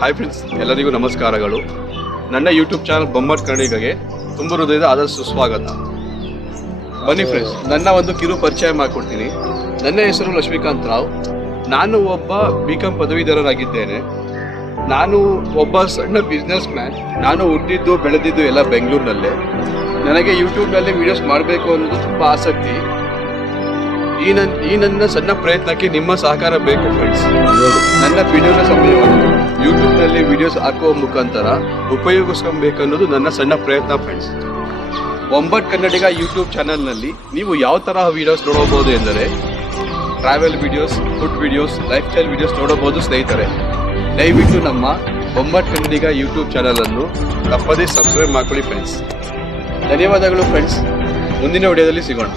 Hi friends, ಎಲ್ಲರಿಗೂ ನಮಸ್ಕಾರಗಳು. ನನ್ನ ಯೂಟ್ಯೂಬ್ ಚಾನಲ್ ಬೊಂಬಾಟ್ ಕನ್ನಡಿಗಗೆ ತುಂಬ ಹೃದಯದ ಆದಷ್ಟು ಸ್ವಾಗತ. ಬನ್ನಿ ಫ್ರೆಂಡ್ಸ್, ನನ್ನ ಒಂದು ಕಿರು ಪರಿಚಯ ಮಾಡಿಕೊಡ್ತೀನಿ. ನನ್ನ ಹೆಸರು ಲಕ್ಷ್ಮೀಕಾಂತ್ ರಾವ್. ನಾನು ಒಬ್ಬ BCom ಪದವೀಧರರಾಗಿದ್ದೇನೆ. ನಾನು ಒಬ್ಬ ಸಣ್ಣ ಬಿಸ್ನೆಸ್ ಮ್ಯಾನ್. ನಾನು ಹುಟ್ಟಿದ್ದು ಬೆಳೆದಿದ್ದು ಎಲ್ಲ ಬೆಂಗಳೂರಿನಲ್ಲೇ. ನನಗೆ ಯೂಟ್ಯೂಬ್ನಲ್ಲಿ ವೀಡಿಯೋಸ್ ಮಾಡಬೇಕು ಅನ್ನೋದು ತುಂಬ ಆಸಕ್ತಿ. ಈ ನನ್ನ ಸಣ್ಣ ಪ್ರಯತ್ನಕ್ಕೆ ನಿಮ್ಮ ಸಹಕಾರ ಬೇಕು ಫ್ರೆಂಡ್ಸ್. ನನ್ನ ಬಿಡುವಿನ ಸಮಯವನ್ನು ಯೂಟ್ಯೂಬ್ನಲ್ಲಿ ವಿಡಿಯೋಸ್ ಹಾಕುವ ಮುಖಾಂತರ ಉಪಯೋಗಿಸ್ಕೊಬೇಕನ್ನೋದು ನನ್ನ ಸಣ್ಣ ಪ್ರಯತ್ನ ಫ್ರೆಂಡ್ಸ್. ಬೊಂಬಾಟ್ ಕನ್ನಡಿಗ ಯೂಟ್ಯೂಬ್ ಚಾನಲ್ನಲ್ಲಿ ನೀವು ಯಾವ ತರಹ ವಿಡಿಯೋಸ್ ನೋಡಬಹುದು ಎಂದರೆ travel videos, food videos, life style videos ನೋಡಬಹುದು ಸ್ನೇಹಿತರೆ. ದಯವಿಟ್ಟು ನಮ್ಮ ಬೊಂಬಾಟ್ ಕನ್ನಡಿಗ ಯೂಟ್ಯೂಬ್ ಚಾನಲನ್ನು ತಪ್ಪದೇ ಸಬ್ಸ್ಕ್ರೈಬ್ ಮಾಡ್ಕೊಳ್ಳಿ ಫ್ರೆಂಡ್ಸ್. ಧನ್ಯವಾದಗಳು ಫ್ರೆಂಡ್ಸ್. ಮುಂದಿನ ವಿಡಿಯೋದಲ್ಲಿ ಸಿಗೋಣ.